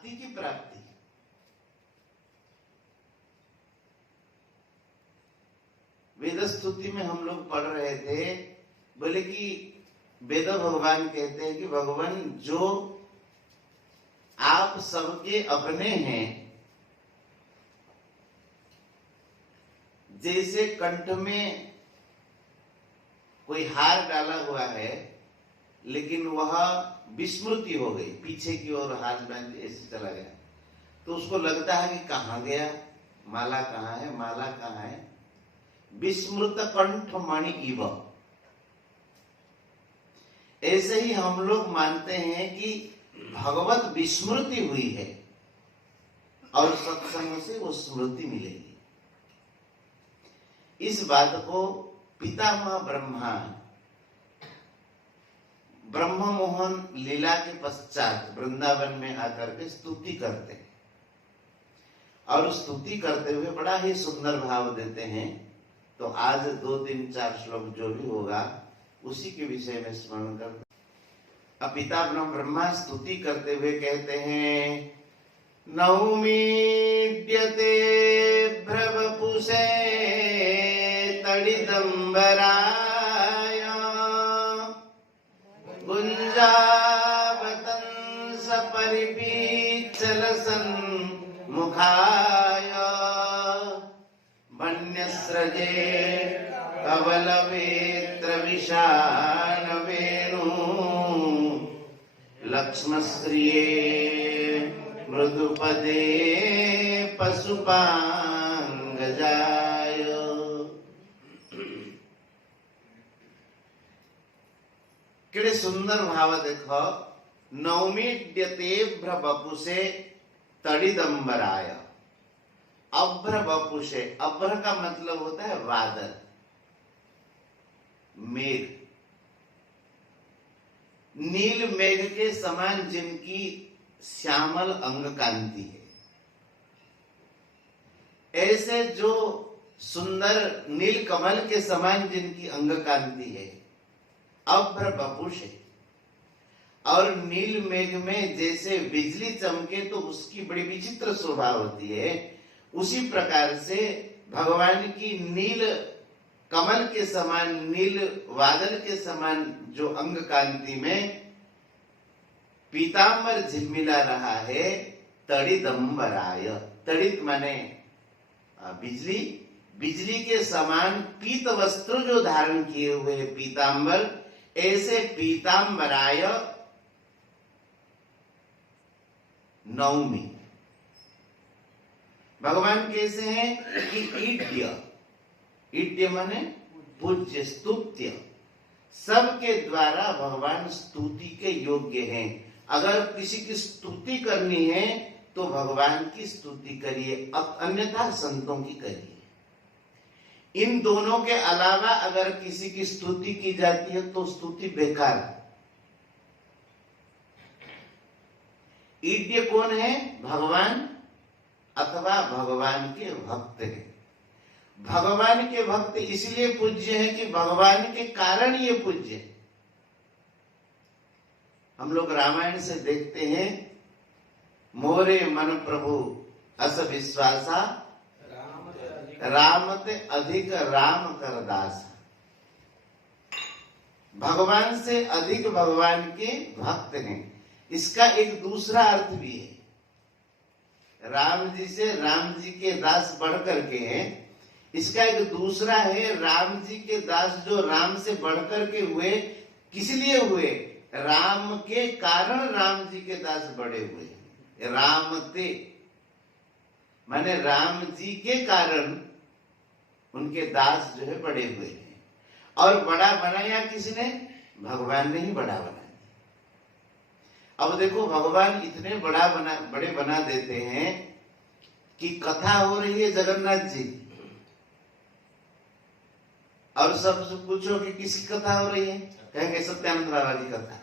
आत्ति की प्राप्ति। वेद स्तुति में हम लोग पढ़ रहे थे, बोले कि वेद भगवान कहते हैं कि भगवान जो आप सबके अपने हैं, जैसे कंठ में कोई हार डाला हुआ है लेकिन वह विस्मृति हो गई, पीछे की ओर हाथ बांध ऐसे चला गया, तो उसको लगता है कि कहाँ गया, माला कहाँ है, माला कहाँ है। विस्मृत कंठ मणि इव। ऐसे ही हम लोग मानते हैं कि भगवत विस्मृति हुई है और सत्संग से वो स्मृति मिलेगी। इस बात को पितामह ब्रह्मा ब्रह्म मोहन लीला के पश्चात वृंदावन में आकर के स्तुति करते हैं और स्तुति करते हुए बड़ा ही सुंदर भाव देते हैं। तो आज 2, 3, 4 श्लोक जो भी होगा उसी के विषय में स्मरण करते। अब पिता ब्रह्मा स्तुति करते हुए कहते हैं, नौमीड्यते भ्रवपुषे तडिदंबराय गुंजावतंस परिपीचल सन्मुखाय वन्यस्रजे कवलवेत्र विशान वेणु लक्ष्मश्रिये मृदुपदे पशुपांगजाय। केड़े सुंदर भाव देखो। नौमीड्यते भ्रवपुषे तडिदंबराय। अभ्र वपुषे, अभ्र का मतलब होता है बादल, मेघ। नील मेघ के समान जिनकी श्यामल अंग कांति है, ऐसे जो सुंदर नील कमल के समान जिनकी अंग कांति है, अभ्र वपुषे। और नील मेघ में जैसे बिजली चमके तो उसकी बड़ी विचित्र शोभा होती है, उसी प्रकार से भगवान की नील कमल के समान, नील बादल के समान जो अंग कांति में पीतांबर झिलमिला रहा है। तडिदंबराय, तड़ित माने बिजली, बिजली के समान पीत वस्त्र जो धारण किए हुए है पीतांबर, ऐसे पीतांबराय नवमी। भगवान कैसे हैं कि ईड्य, ईड्य माने पूज्य, स्तुत्य, सबके द्वारा भगवान स्तुति के योग्य हैं। अगर किसी की स्तुति करनी है तो भगवान की स्तुति करिए, अन्यथा संतों की करिए। इन दोनों के अलावा अगर किसी की स्तुति की जाती है तो स्तुति बेकार है। ईड्य कौन है? भगवान अथवा भगवान के भक्त हैं। भगवान के भक्त इसलिए पूज्य हैं कि भगवान के कारण ये पूज्य है। हम लोग रामायण से देखते हैं, मोरे मन प्रभु अस विश्वासा, रामते अधिक राम कर दास। भगवान से अधिक भगवान के भक्त हैं। इसका एक दूसरा अर्थ भी है। राम जी से राम जी के दास बढ़ करके हैं। इसका एक दूसरा है, राम जी के दास जो राम से बढ़कर के हुए, किस लिए हुए? राम के कारण राम जी के दास बड़े हुए। रामते माने राम जी के कारण उनके दास जो है बड़े हुए हैं। और बड़ा बनाया किसने? भगवान ने ही बड़ा बना दिया। अब देखो, भगवान इतने बड़े बना देते हैं कि कथा हो रही है जगन्नाथ जी, और सबसे पूछो कि किसकी कथा हो रही है, कहेंगे सत्यानंद बाबा की कथा।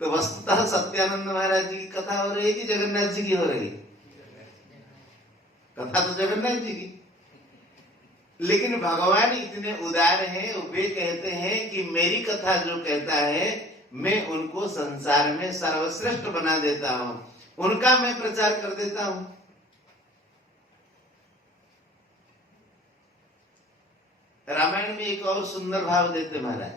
तो वस्तुतः सत्यानंद महाराज जी की कथा हो रही है कि जगन्नाथ जी की हो रही है? कथा तो जगन्नाथ जी की। लेकिन भगवान इतने उदार हैं, वे कहते हैं कि मेरी कथा जो कहता है, मैं उनको संसार में सर्वश्रेष्ठ बना देता हूं, उनका मैं प्रचार कर देता हूं। रामायण में एक और सुंदर भाव देते महाराज,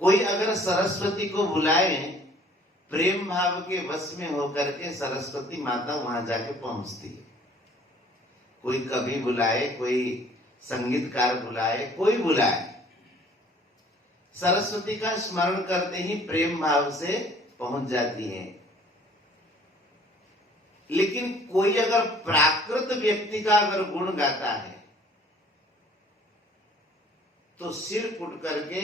कोई अगर सरस्वती को बुलाए, प्रेम भाव के वश में होकर के सरस्वती माता वहां जाके पहुंचती है। कोई कवि बुलाए, कोई संगीतकार बुलाए, कोई बुलाए, सरस्वती का स्मरण करते ही प्रेम भाव से पहुंच जाती है। लेकिन कोई अगर प्राकृत व्यक्ति का अगर गुण गाता है तो सिर कुट करके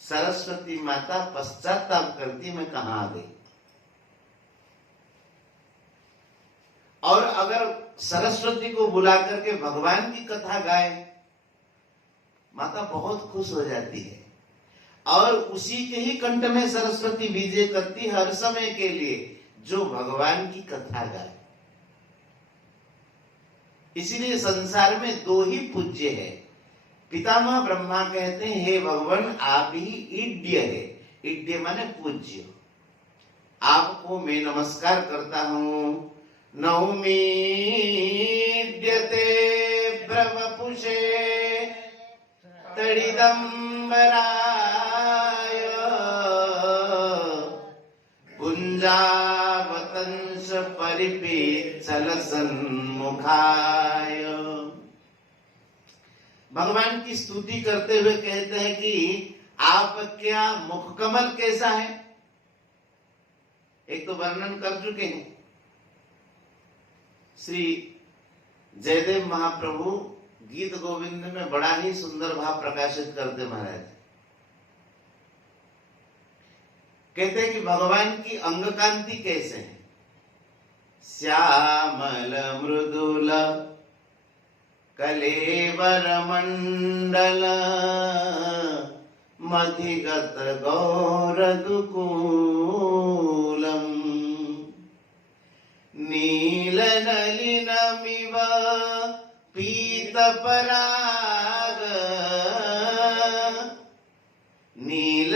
सरस्वती माता पश्चाताप करती, मैं कहां आ गई। और अगर सरस्वती को बुला करके भगवान की कथा गाए, माता बहुत खुश हो जाती है और उसी के ही कंठ में सरस्वती विजय करती हर समय के लिए जो भगवान की कथा गाए। इसीलिए संसार में दो ही पूज्य है। पितामह ब्रह्मा कहते हैं, हे भगवान आप ही इड्य है। इड्य माने पूज्य। आपको मैं नमस्कार करता हूं। नौमी इड्यते ब्रवपुषे तडिदंबराय कुंजावतंस परिपीच्छल सन्मुखाय। भगवान की स्तुति करते हुए कहते हैं कि आप क्या मुख कमल कैसा है। एक तो वर्णन कर चुके हैं श्री जयदेव महाप्रभु गीत गोविंद में, बड़ा ही सुंदर भाव प्रकाशित करते महाराज। कहते हैं कि भगवान की अंग कांति कैसे है। श्यामल मृदुल कलेवर मंडल मधिगत गौरदुकूलम नील नलिनमिव पीत पराग नील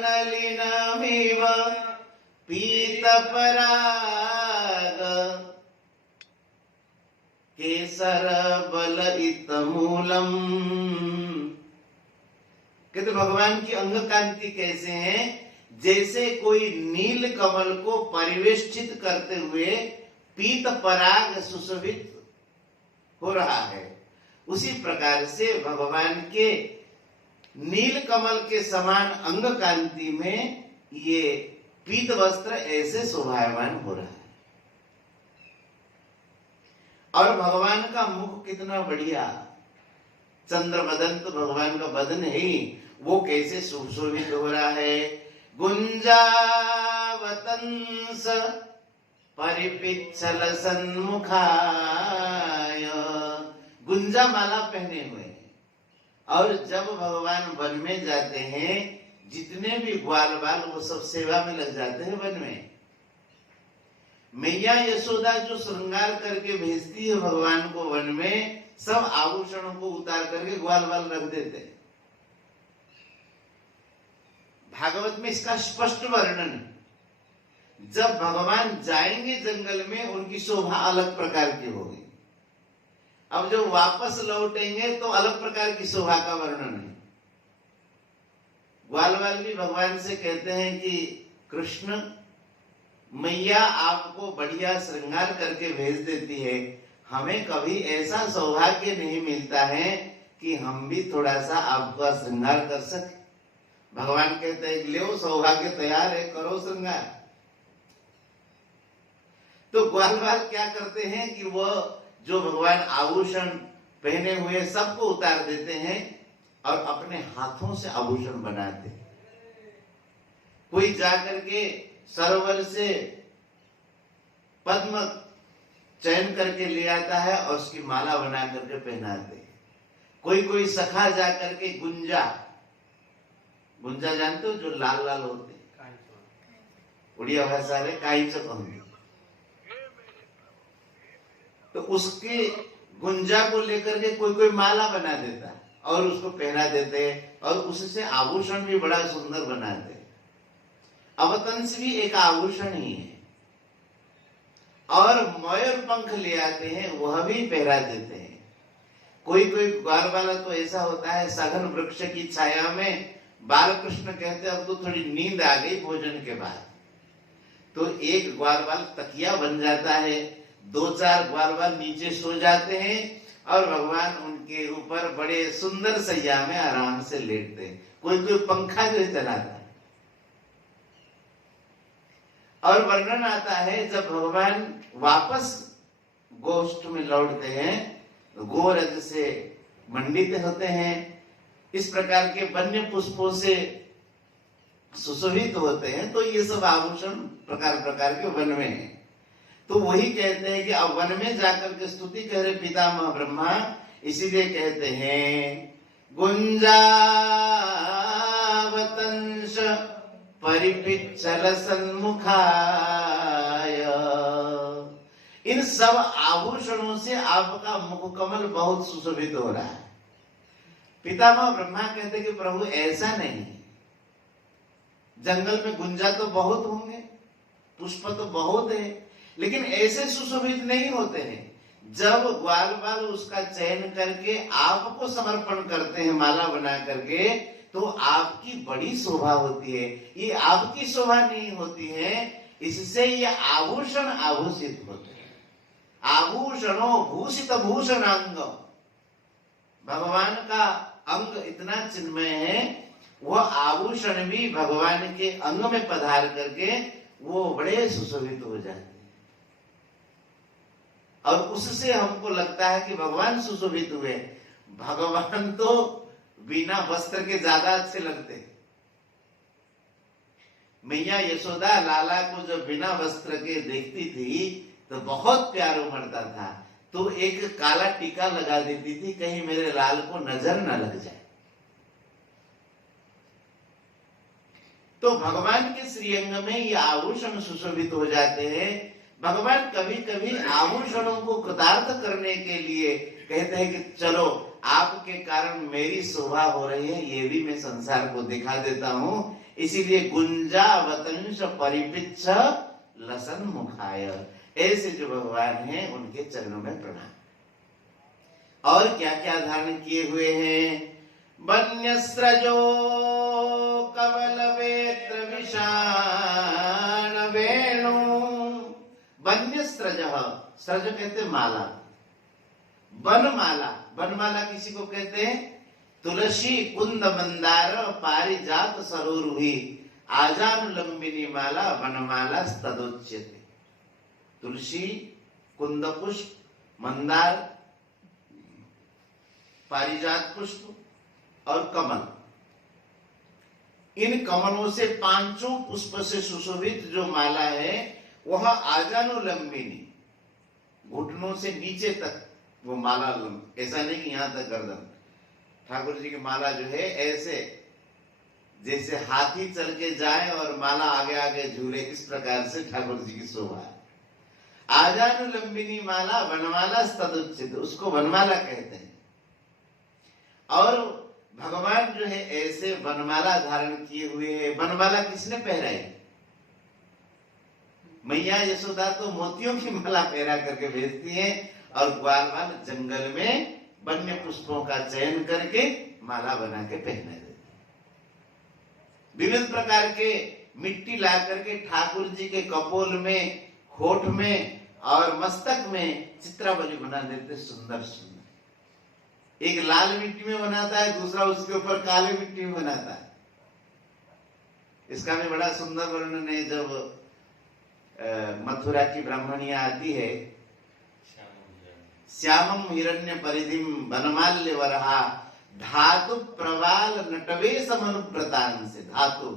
नलिनमिव पीत पराग केसर बल इतमूलम। कहते भगवान की अंग कांति कैसे है, जैसे कोई नील कमल को परिवेष्टित करते हुए पीत पराग सुशोभित हो रहा है, उसी प्रकार से भगवान के नील कमल के समान अंग कांति में ये पीत वस्त्र ऐसे शोभायमान हो रहा है। और भगवान का मुख कितना बढ़िया, चंद्र बदन तो भगवान का बदन है ही, वो कैसे सुशोभित हो रहा है। गुंजावतंस परिपिच्छल सन्मुखाय, गुंजा माला पहने हुए हैं। और जब भगवान वन में जाते हैं, जितने भी ग्वाल बाल वो सब सेवा में लग जाते हैं वन में। मैया यशोदा जो श्रृंगार करके भेजती है भगवान को वन में, सब आभूषणों को उतार करके ग्वाल बाल रख देते हैं। भागवत में इसका स्पष्ट वर्णन है। जब भगवान जाएंगे जंगल में, उनकी शोभा अलग प्रकार की होगी। अब जब वापस लौटेंगे तो अलग प्रकार की शोभा का वर्णन है। ग्वाल बाल भी भगवान से कहते हैं कि कृष्ण, मैया आपको बढ़िया श्रृंगार करके भेज देती है, हमें कभी ऐसा सौभाग्य नहीं मिलता है कि हम भी थोड़ा सा आपका श्रृंगार कर सके। भगवान कहते हैं ले सौभाग्य तैयार है, करो श्रृंगार। तो ग्वाल बाल क्या करते हैं कि वो जो भगवान आभूषण पहने हुए सबको उतार देते हैं और अपने हाथों से आभूषण बनाते हैं। कोई जाकर के सरोवर से पद्म चयन करके ले आता है और उसकी माला बना करके पहनाते हैं। कोई सखा जाकर के गुंजा जानते हो, जो लाल लाल होते, उड़िया भाषा में काईच कहते, तो उसके गुंजा को लेकर के कोई माला बना देता है और उसको पहना देते हैं। और उससे आभूषण भी बड़ा सुंदर बनाते हैं। अवतंस भी एक आभूषण ही है। और मयूर पंख ले आते हैं, वह भी पहरा देते हैं। कोई कोई ग्वाल वाला तो ऐसा होता है, सघन वृक्ष की छाया में बालकृष्ण कहते हैं अब तो थोड़ी नींद आ गई भोजन के बाद, तो एक ग्वाल वाल तकिया बन जाता है, 2-4 ग्वाल वाल नीचे सो जाते हैं और भगवान उनके ऊपर बड़े सुंदर सैया में आराम से लेटते हैं। कोई कोई पंखा जो चलाता है। और वर्णन आता है जब भगवान वापस गोष्ठ में लौटते हैं, गोरज से मंडित होते हैं, इस प्रकार के वन्य पुष्पों से सुशोभित होते हैं, तो ये सब आभूषण प्रकार प्रकार के वन में है। तो वही कहते हैं कि अब वन में जाकर के स्तुति कह रहे पितामह ब्रह्मा, इसीलिए कहते हैं गुंजावतंस परिपिच्छल सन्मुखाय। इन सब आभूषणों से आपका मुख कमल बहुत सुशोभित हो रहा है। पितामह ब्रह्मा कहते कि प्रभु ऐसा नहीं, जंगल में गुंजा तो बहुत होंगे, पुष्प तो बहुत है, लेकिन ऐसे सुशोभित नहीं होते हैं। जब ग्वाल बाल उसका चयन करके आपको समर्पण करते हैं माला बना करके, तो आपकी बड़ी शोभा होती है। ये आपकी शोभा नहीं होती है, इससे ये आभूषण आभूषित होते हैं। आभूषणों भूषित भूषणांग, भगवान का अंग इतना चिन्मय है, वह आभूषण भी भगवान के अंग में पधार करके वो बड़े सुशोभित हो जाते हैं। और उससे हमको लगता है कि भगवान सुशोभित हुए। भगवान तो बिना वस्त्र के ज्यादा अच्छे लगते। मैया यशोदा लाला को जब बिना वस्त्र के देखती थी तो बहुत प्यार उमड़ता था, तो एक काला टीका लगा देती थी, कहीं मेरे लाल को नजर न लग जाए। तो भगवान के श्रीअंग में ये आभूषण सुशोभित हो जाते हैं। भगवान कभी कभी आभूषणों को कृतार्थ करने के लिए कहते हैं कि चलो आपके कारण मेरी शोभा हो रही है, ये भी मैं संसार को दिखा देता हूं। इसीलिए गुंजावतंस परिपिच्छ लसन मुखाय, ऐसे जो भगवान हैं उनके चरणों में प्रणाम। और क्या क्या धारण किए हुए हैं? वन्यस्रजो कमल वेत्र विशान वेणु। वन्यस्रज, स्रज कहते माला, वनमाला। वनमाला किसी को कहते हैं तुलसी कुंद मंदार पारिजात सरोरुहि आजानुलंबिनी माला वनमाला तदोच्यते। तुलसी, कुंद पुष्प, मंदार, पारिजात पुष्प और कमल, इन कमलों से पांचों पुष्प से सुशोभित जो माला है वह आजानुलंबिनी, घुटनों से नीचे तक वो माला, ऐसा नहीं कि यहां तक गर्दन। ठाकुर जी की माला जो है ऐसे जैसे हाथी चल के जाए और माला आगे आगे झूले, इस प्रकार से ठाकुर जी की शोभा है। आजानुलंबिनी माला वनमाला तदुच्यते, उसको वनमाला कहते हैं। और भगवान जो है ऐसे वनमाला धारण किए हुए है। वनमाला किसने पहराई? मैया यशोदा तो मोतियों की माला पहरा करके भेजती है, और ग्वाल वाल जंगल में वन्य पुष्पों का चयन करके माला बना के पहना देते। विविध प्रकार के मिट्टी ला करके ठाकुर जी के कपोल में, होठ में और मस्तक में चित्रावली बना देते, सुंदर सुंदर। एक लाल मिट्टी में बनाता है, दूसरा उसके ऊपर काले मिट्टी में बनाता है। इसका भी बड़ा सुंदर वर्णन है। जब मथुरा की ब्राह्मणिया आती है, श्यामम हिरण्य परिधिम वनमाल्य वरहा धातु प्रवाल नटवे समनुप्रतान से। धातु,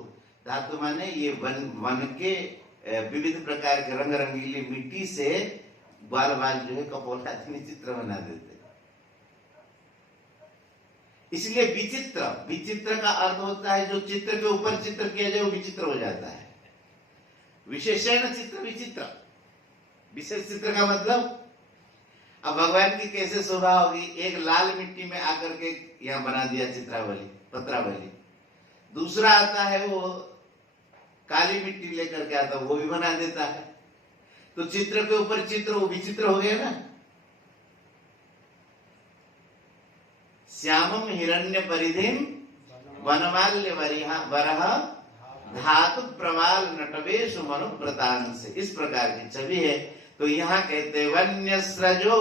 धातु माने ये वन के विविध प्रकार के रंग रंगीली मिट्टी से बाल बाल जो है कपोलादि चित्र बना देते। इसलिए विचित्र, विचित्र का अर्थ होता है जो चित्र के ऊपर चित्र किया जाए वो विचित्र हो जाता है। विशेषण चित्र विचित्र, विशेष चित्र का मतलब अब भगवान की कैसे शोभा होगी। एक लाल मिट्टी में आकर के यहाँ बना दिया चित्रावली, पत्रावली। दूसरा आता है वो काली मिट्टी लेकर के आता, वो भी बना देता है। तो चित्र के ऊपर चित्र, वो विचित्र हो गया ना। श्यामम हिरण्य परिधिम वनमाल्य वरह धातु प्रवाल नटवेश मनुव्रतान से, इस प्रकार की छवि है। तो यहाँ कहते वन्य स्रजो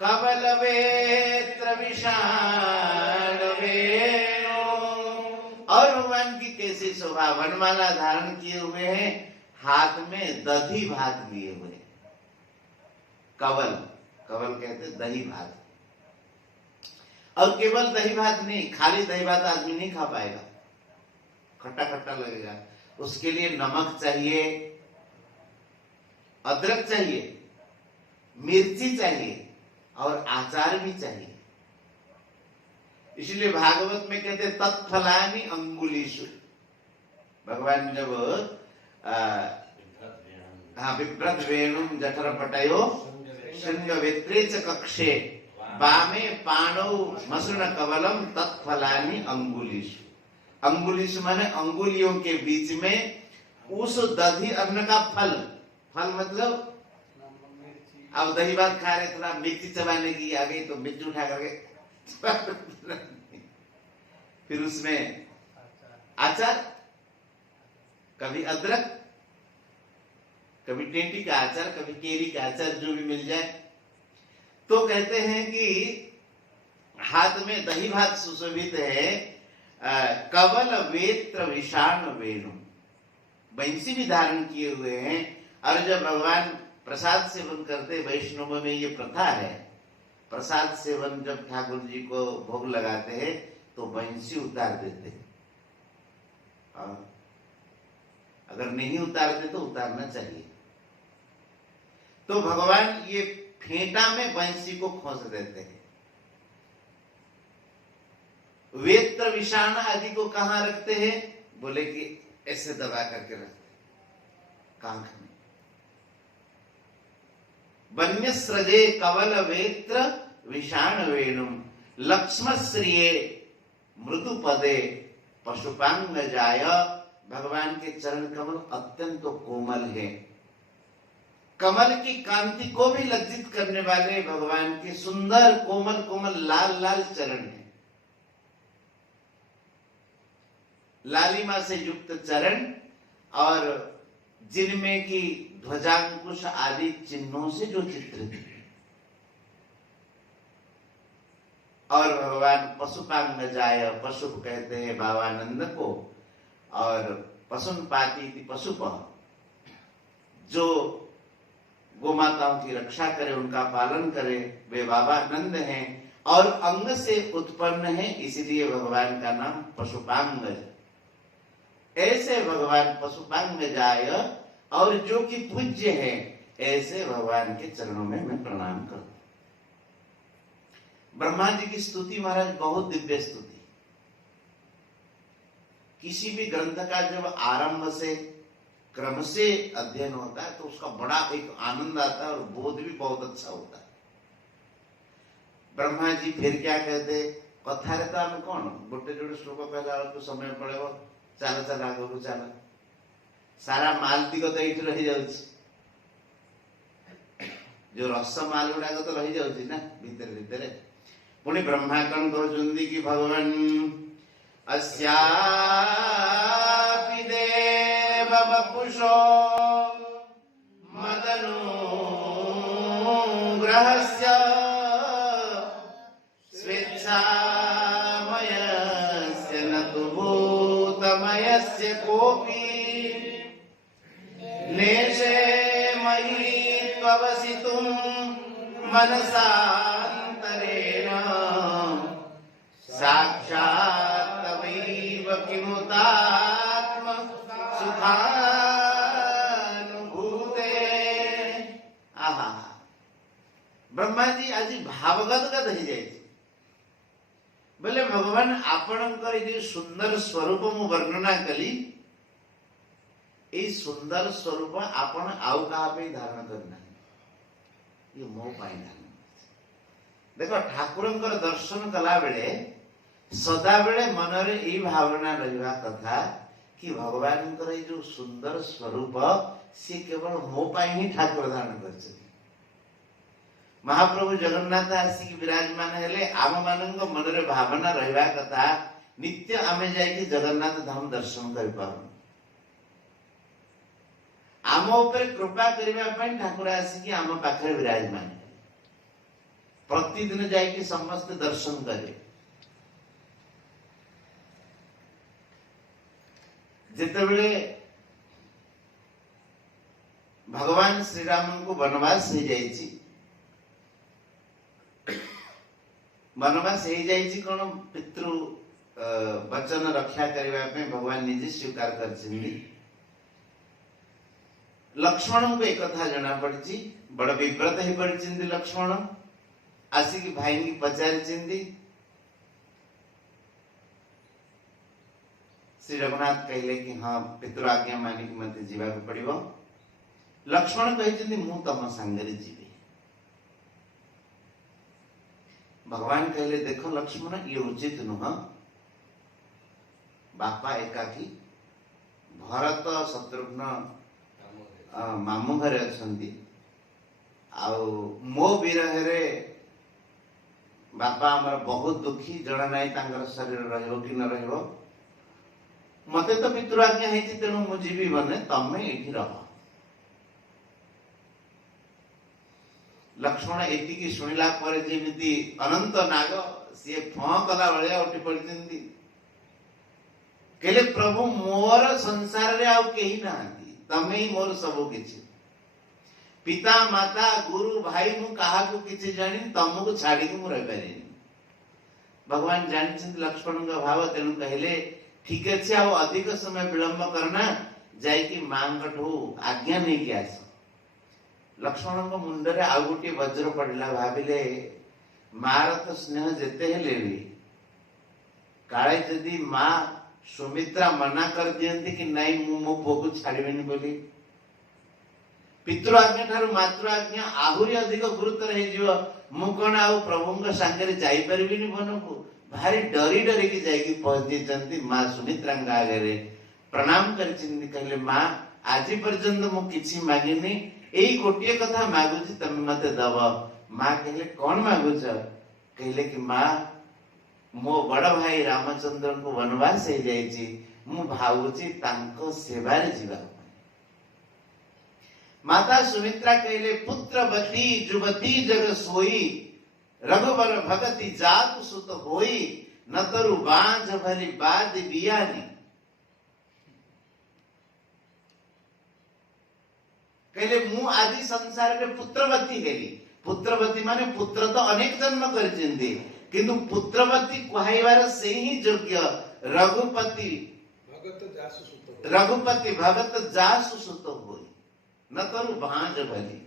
कवल वेत्र विषाण वेणु। और भगवान की कैसी शोभा, वनमाला धारण किए हुए हैं, हाथ में दधी भात लिए हुए। कवल, कवल कहते दही भात। और केवल दही भात नहीं, खाली दही भात आदमी नहीं खा पाएगा, खट्टा खट्टा लगेगा। उसके लिए नमक चाहिए, अदरक चाहिए, मिर्ची चाहिए और अचार भी चाहिए। इसलिए भागवत में कहते तत्फलानि अंगुलीषु। भगवान जब बिभ्रत वेणुम जठरपटयो शृंगवेत्रे च कक्षे वामे पाणौ मसृण कवलम तत्फलानि अंगुलीषु। अंगुलीषु माने अंगुलियों के बीच में उस दधी अन्न का फल। फल मतलब अब दही भात खा रहे, थोड़ा मिर्ची चबाने की आ गई तो मिर्ची उठा करके फिर उसमें अचार, कभी अदरक, कभी टेंटी का अचार, कभी केरी का अचार, जो भी मिल जाए। तो कहते हैं कि हाथ में दही भात सुशोभित है, कवल वेत्र विषाण वेणु, बंसी भी धारण किए हुए हैं। और जब भगवान प्रसाद सेवन करते, वैष्णव में ये प्रथा है, प्रसाद सेवन जब ठाकुर जी को भोग लगाते हैं तो बंसी उतार देते हैं। अगर नहीं उतारते तो उतारना चाहिए। तो भगवान ये फेंटा में बंसी को खोस देते हैं। वेत्र विषाण आदि को कहां रखते हैं? बोले कि ऐसे दबा करके रखते, कांख में। वन्य स्रजे कवल वेत्र विषाण वेणुम लक्ष्म श्रिये मृदु पदे पशुपांग जाय। भगवान के चरण कमल अत्यंत कोमल है। कमल की कांति को भी लज्जित करने वाले भगवान के सुंदर कोमल कोमल लाल लाल चरण है। लालिमा से युक्त चरण, और जिनमें की ध्वजांकुश आदि चिन्हों से जो चित्रित है। और भगवान पशुपांग जाय, पशु कहते हैं भावानंद को, और पशुन पाती पशुप, जो गोमाताओं की रक्षा करे, उनका पालन करे, वे बाबानंद हैं। और अंग से उत्पन्न है, इसलिए भगवान का नाम पशुपांग है। ऐसे भगवान पशुपांग जाय, और जो कि पूज्य है, ऐसे भगवान के चरणों में मैं प्रणाम करता हूं। ब्रह्मा जी की स्तुति महाराज बहुत दिव्य स्तुति। किसी भी ग्रंथ का जब आरंभ से क्रम से अध्ययन होता है तो उसका बड़ा एक आनंद आता है और बोध भी बहुत अच्छा होता है। ब्रह्मा जी फिर क्या कहते, कथा रहता में कौन गोटे जोड़े श्लोक पहला तो समय पड़ेगा, चल चल आगे को चल, सारा मालती को तो ये रही जाउछि, जो रस माल गुड़ा तो रही जाउछि ना भीतर भीतर। पुणी ब्रह्मा कण कहउछन्ति कि भगवान अस्यापि देव वपुषो मदनुग्रहस्य स्वेच्छामयस्य न तु भूतमयस्य कोपि लेशे मयि त्ववसितुं मनसान्तरेण साक्षात् तवैव किमुतात्म सुखानुभूते। आहा, ब्रह्मा जी आज भावगत रही जाए। बोले भगवान आपणकर जो सुंदर स्वरूप मु वर्णना कली, ये सुंदर स्वरूप आपण आउ कहा धारण करना, ये मो पाई धारण। देखो ठाकुरंकर दर्शन कला बेले सदा बेले मनरे यही भावना रहिबा कथा कि भगवान जो सुंदर स्वरूप सी केवल मो पाई ही ठाकुर धारण कर। महाप्रभु जगन्नाथ आसिक विराजमान हेले आम मानक मनरे भावना रहिबा कथा नित्य आमे जाई जगन्नाथ धाम दर्शन कर पाऊ। आम ऊपर कृपा करने ठाकुर आसिक आम पाखे विराजमान प्रतिदिन जाइए समस्त दर्शन करे। जितेबले भगवान श्री राम को वनवास हो जाइए वनवास हो जाइए कौन पितृ वचन रक्षा करने भगवान निजे स्वीकार कर। लक्ष्मण को एक कथा जना पड़ी बड़ विव्रत हो पड़ी लक्ष्मण आसिक भाई की पचारि श्री रघुनाथ कहले कि हाँ पितृ आज्ञा मानिक मत जीवा को पड़िबो। लक्ष्मण कहते मु तम सांगरे जीवी। भगवान कहले देखो लक्ष्मण ये उचित नुह। बापा एकाकी भरत शत्रुघ्न मामू घरे अछंती आउ मो विरह बापा आमर बहुत दुखी जना नाई तांगर शरीर रहिबो कि न रहिबो। मते तो पितृआज्ञा है तेणु मु जीवी बने तमे एठी रह। लक्ष्मण एतिकी शुणिला पर जेमिति अनंत नाग सी फं कला भलिया उठी पड़िचंदी कहले प्रभु मोर संसार रे आउ केही नांती तमे ही मोर सब किछि। पिता माता गुरु भाई मु कहा को किछि जानि तमको छाड़ी मु रह पारे। भगवान जानिछंती लक्ष्मण का भाव तेणु कहले ठीक अच्छे आ अधिक समय विलंब करना जाइए मांगठू आज्ञा नहीं कि आस। लक्ष्मण को मुंडरे आउ गोटे वज्र पड़ला भाविले मार तो स्नेह जेते हेले भी काले जदि माँ सुमित्रा मना कर दियंती कि नहीं मु मो पुओ को छाड़बेनी बोली पितृ आज्ञा ठारू मातृ आज्ञा आहुरी अधिक गुरुतर हो मु कौन आउ प्रभु सांगे जाई परिबिनी वन को भारी डरी डरी की जाएगी पहुंची माँ सुमित्रा आगे प्रणाम कर कहले माँ आज पर्यंत मु किछि मागिनी यही गोटे कथा मागुची तमे मते दब। माँ कहले कौन मागुच कहले कि माँ मो बड़ भाई रामचंद्र को वनवास हो जाइए मु भावुची तांको सेवारे जीवा। माता सुमित्रा कहले पुत्रवती जुवती जग सोई रघुवर भगति जात सुत होई न तरु बांझ भली बाद बियानी। कहले मु आदि संसार में पुत्रवती हेली। पुत्रवती माने पुत्र तो अनेक जन्म करछिंदी किंतु पुत्रवती कहैबार से ही योग्य रघुपति भगत जासु सुत होई न तरु बांझ भली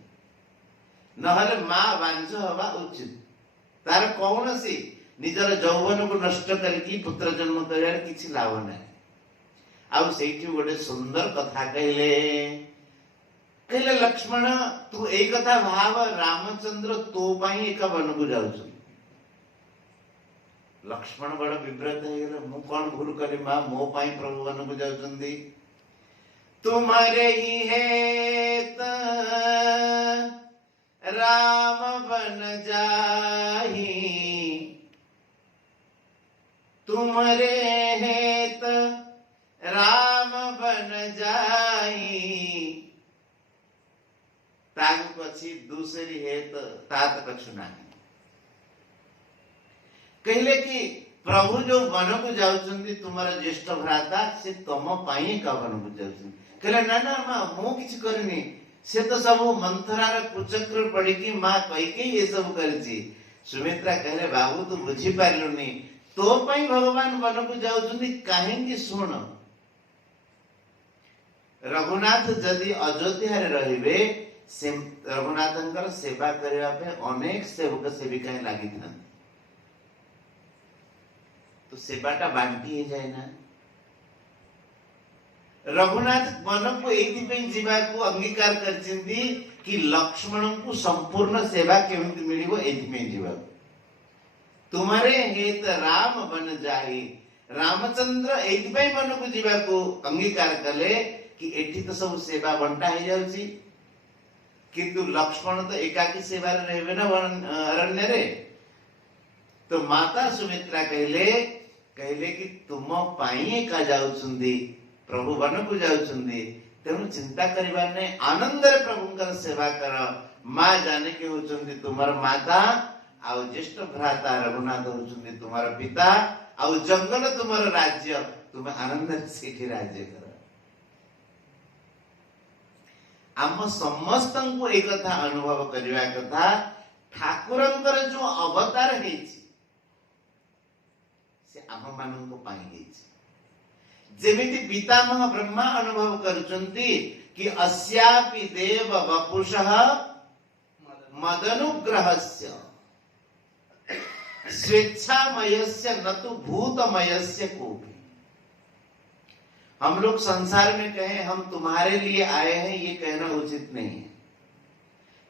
नहले माँ बांझ हवा उचित। तार कौन सी निजर जौवन को नष्ट करके पुत्र जन्म कर किसी लाभ ना। आउ सेठी गोटे सुंदर कथा कहले कहले लक्ष्मण तू एक कथा भाव रामचंद्र तो पाई एक वन को जाउछु। लक्ष्मण बड़ विव्रत हो गले मु कौन भूल करी मां मो पाई प्रभु वन को जाउछंदी तुम्हारे ही हेत राम बन जाही तुम्हारे हेत राम बन जाही ताग पछी दूसरी हेत तात कछु नहीं। कहले कि प्रभु जो वन को जाउछंदी तुम्हारा ज्येष्ठ भ्राता से तुम पाई का वन को जाउछंदी। कहले ना ना मां मु किछ करनी से तो सब मंथरार कुचक्र पड़ी कि माँ कई के ये सब करची। सुमित्रा कहले बाबू तू बुझी पारिलुनी तो पई भगवान वन को जाउछंदी काहेकि सुन रघुनाथ जदि अयोध्या रे रहिबे से रघुनाथंकर सेवा करबा पे अनेक सेवक सेविका लागि थान तो सेवाटा बांटी ही जाए ना। रघुनाथ वन को एथि जीवा को अंगीकार करछिंदी कि लक्ष्मण को संपूर्ण सेवा केमिति मिलिबो एथि जीवा। तुम्हारे हेत राम बन जाए। रामचंद्र एइथिपाई मन को जीवा को अंगीकार कले कि एठी तो सब सेवा बंटा हो जाउची, किंतु लक्ष्मण तो एकाकी सेवा रे रहबे ना अरण्य रे। तो माता सुमित्रा कहले कि तुम पाई एका जाउछुंदी, प्रभु वन को जाउछुंदी, तेणु चिंता करिबा ने आनंद रे प्रभुंकर सेवा कर। मां जाने के होचुंदी तुमार माता, आउ ज्येष्ठ भ्राता रघुनाथ होचुंदी तुमार पिता, आउ जंगल तुमार राज्य, तुम आनंद सेठी राज्य कर। आम समस्तंकु एक कथा अनुभव करिवा कथा, ठाकुरंकर जो अवतार हेछि से आम माननको पाई हेछि। जेमिति पितामह ब्रह्मा अनुभव करुचंती कि अस्यापि देव वपुषः मदनुग्रहस्य स्वेच्छामयस्य न तो भूतमयस्य कोपि। हम लोग संसार में कहें हम तुम्हारे लिए आए हैं, ये कहना उचित नहीं है,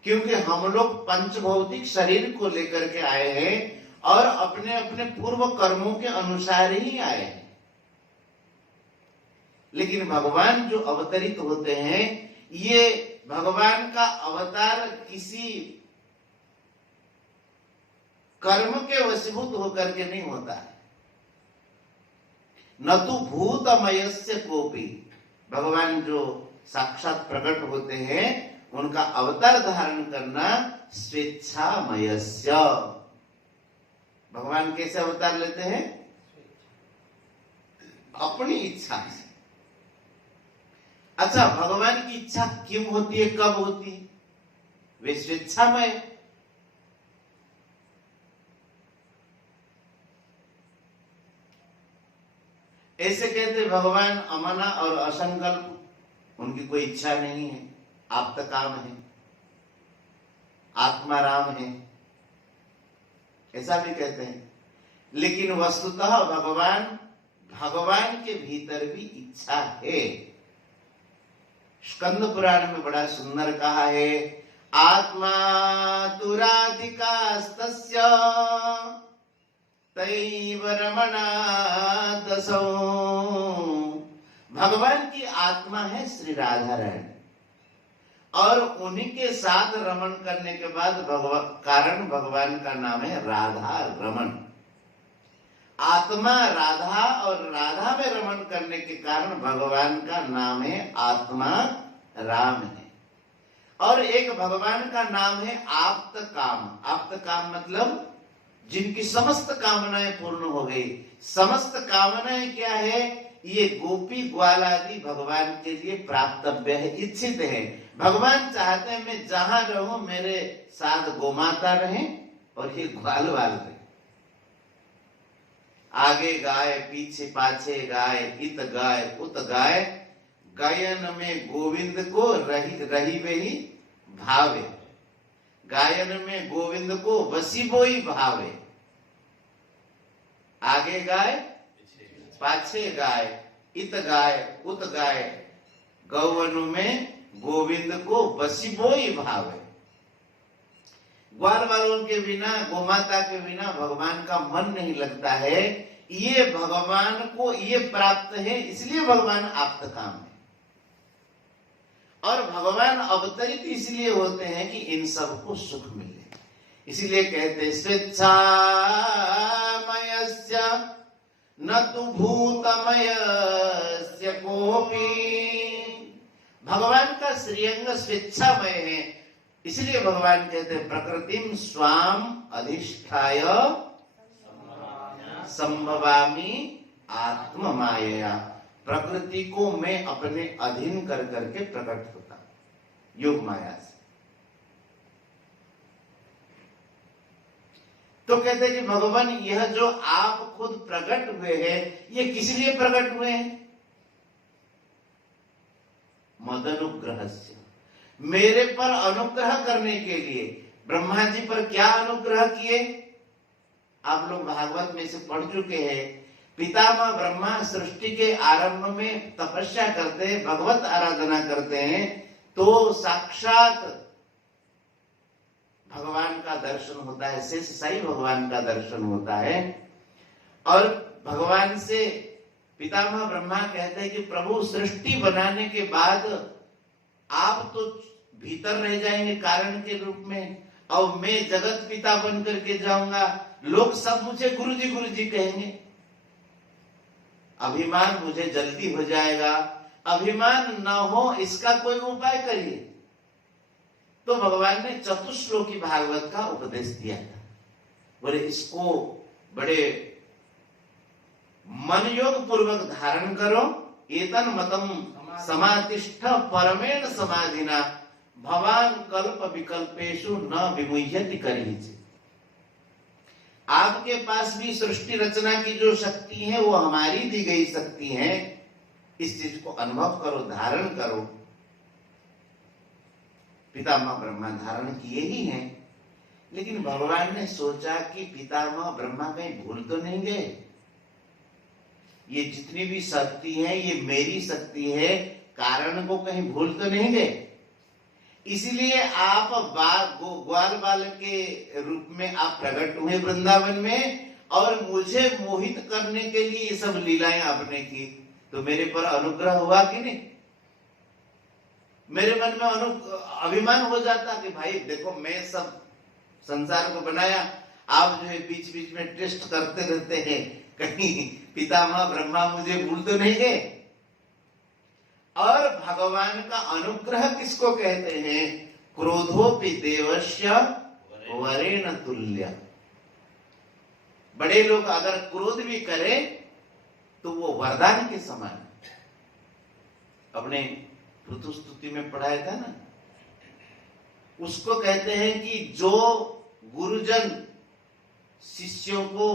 क्योंकि हम लोग पंचभौतिक शरीर को लेकर के आए हैं और अपने अपने पूर्व कर्मों के अनुसार ही आए हैं। लेकिन भगवान जो अवतरित होते हैं, ये भगवान का अवतार किसी कर्म के वशीभूत होकर के नहीं होता है। न तो भूतमयस्य कोपि, भगवान जो साक्षात प्रकट होते हैं उनका अवतार धारण करना स्वेच्छामयस्य। भगवान कैसे अवतार लेते हैं? अपनी इच्छा से। अच्छा, भगवान की इच्छा क्यों होती है, कब होती है? वे स्वेच्छामय। ऐसे कहते भगवान अमना और असंकल्प, उनकी कोई इच्छा नहीं है, आप तो काम है, आत्मा राम है, ऐसा भी कहते हैं। लेकिन वस्तुतः भगवान के भीतर भी इच्छा है। स्कंद पुराण में बड़ा सुंदर कहा है, आत्मा तुराधिकास्तस्य तैव रमणादसौ। भगवान की आत्मा है श्री राधा रानी, और उन्हीं के साथ रमण करने के बाद कारण भगवान का नाम है राधा रमण। आत्मा राधा और राधा में रमण करने के कारण भगवान का नाम है आत्मा राम है। और एक भगवान का नाम है आप्त काम। आप्त काम मतलब जिनकी समस्त कामनाएं पूर्ण हो गई। समस्त कामनाएं क्या है? ये गोपी ग्वाल आदि भगवान के लिए प्राप्तव्य है, इच्छित है। भगवान चाहते हैं मैं जहां रहूं मेरे साथ गोमाता रहे और ये ग्वाल वाल रहे। आगे गाय पीछे पाछे गाय, इत गाय उत गाय, गायन में गोविंद को रही वही भावे। गायन में गोविंद को वसी बोई भावे। आगे गाय पाछे गाय, इत गाय उत गाय, गौवन में गोविंद को वसी बोई भावे। ग्वाल वालों के बिना, गोमाता के बिना भगवान का मन नहीं लगता है। ये भगवान को ये प्राप्त है, इसलिए भगवान आप्त काम है। और भगवान अवतरित इसलिए होते हैं कि इन सबको सुख मिले। इसलिए कहते स्वेच्छामयस्य न तु भूतमयस्य कोपि। भगवान का श्रीअंग स्वेच्छामय है, इसलिए भगवान कहते हैं प्रकृतिम स्वाम अधिष्ठाय संभवामि आत्म मायया। प्रकृति को मैं अपने अधीन कर करके प्रकट होता योग माया से। तो कहते हैं कि भगवान यह जो आप खुद प्रकट हुए हैं, ये किस लिए प्रकट हुए हैं? मदनुग्रह से, मेरे पर अनुग्रह करने के लिए। ब्रह्मा जी पर क्या अनुग्रह किए? आप लोग भागवत में से पढ़ चुके हैं। पितामह ब्रह्मा सृष्टि के आरंभ में तपस्या करते हैं, भगवत आराधना करते हैं, तो साक्षात भगवान का दर्शन होता है, शेष साई भगवान का दर्शन होता है। और भगवान से पितामह ब्रह्मा कहते हैं कि प्रभु सृष्टि बनाने के बाद आप तो भीतर रह जाएंगे कारण के रूप में, और मैं जगत पिता बन करके जाऊंगा, लोग सब मुझे गुरुजी कहेंगे, अभिमान मुझे जल्दी हो जाएगा, अभिमान न हो इसका कोई उपाय करिए। तो भगवान ने चतुश्लोकी भागवत का उपदेश दिया था। बोले इसको बड़े मन योग पूर्वक धारण करो। एतन मतम समातिष्ठ परमेण समाधिना भवान कल्प विकल्पेशु न विमुह्यति करिहिचि। आपके पास भी सृष्टि रचना की जो शक्ति है वो हमारी दी गई शक्ति है, इस चीज को अनुभव करो, धारण करो। पितामह ब्रह्मा धारण किए ही हैं, लेकिन भगवान ने सोचा कि पितामह ब्रह्मा कहीं भूल तो नहीं गए, ये जितनी भी शक्ति है ये मेरी शक्ति है, कारण को कहीं भूल तो नहीं गए। इसीलिए आप ग्वाल बालक के रूप में आप प्रकट हुए वृंदावन में, और मुझे मोहित करने के लिए ये सब लीलाएं आपने की। तो मेरे पर अनुग्रह हुआ कि नहीं? मेरे मन में अभिमान हो जाता कि भाई देखो मैं सब संसार को बनाया, आप जो है बीच बीच में टेस्ट करते रहते हैं, कहीं पितामह ब्रह्मा मुझे भूल तो नहीं गए। और भगवान का अनुग्रह किसको कहते हैं? क्रोधोपि देवस्य वरेण तुल्य। बड़े लोग अगर क्रोध भी करें तो वो वरदान के समान। अपने स्तुति में पढ़ाया था ना, उसको कहते हैं कि जो गुरुजन शिष्यों को